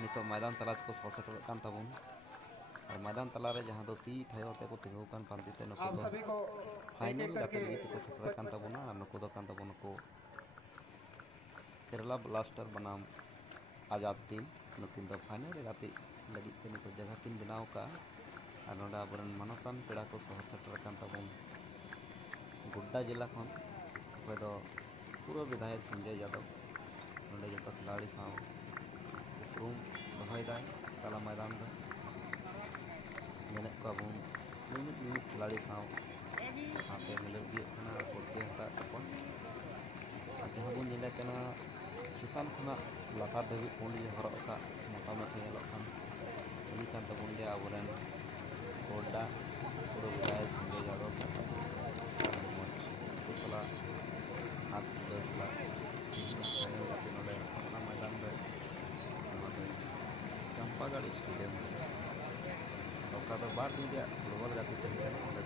नित मैदान तला को ससेटर तबन और मैदान तलारे जहाँ दो ती थायो ते को तिंगुकान पांतिते नुको आप दो सभी को एक फाइनल एक गाते करके लगी को सेटर तबना और नुको दो कान तबन को केरला ब्लास्टर बनाम आज़ाद टीम नुकिन दो फाइनल गाते लगी ते नित जगह किन बनाव का और नोडा आबरन मानतान पेड़ा को सहर सेटर तबन गुड्डा जिला खन अखय दो पूर्व विधायक संजय यादव नोडे जो खिलाड़ी साव उपरूम दहयदाय तला मैदान रे नेने को बन मिमिट खिलाड़ी साव हाथे मिलव दिए और परिचय हता तक जहाँ बन नेले चितान खुना लातार धाबी पुंड जे हरक का मोटा माछा नेलोखान उनी कान तबन गया आबोरेन गोड्डा पूर्व विधायक संजय यादव मज उनको सला हाथ मिलव सला तेज फाइनल गाते नोडे तला मैदान रे चंपागढ़ स्टेडियम रे और बार दिन फुटबॉल गाते तहकना अंदे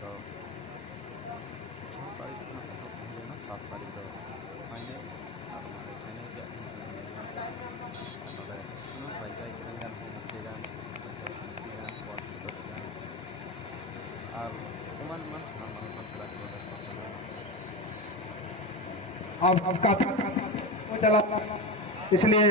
6 तारीख खुना एहब तहलेना 7 तारीख दो फाइनल और फाइनल के दिन को नोडे सानाम पंचायत रेन गान मुखिया गान पंचायत समिति गान वार्ड सदस्य गान और एमान सानाम मानतान पेड़ा को नोडे ससेटर अब काफी वो चला इसलिए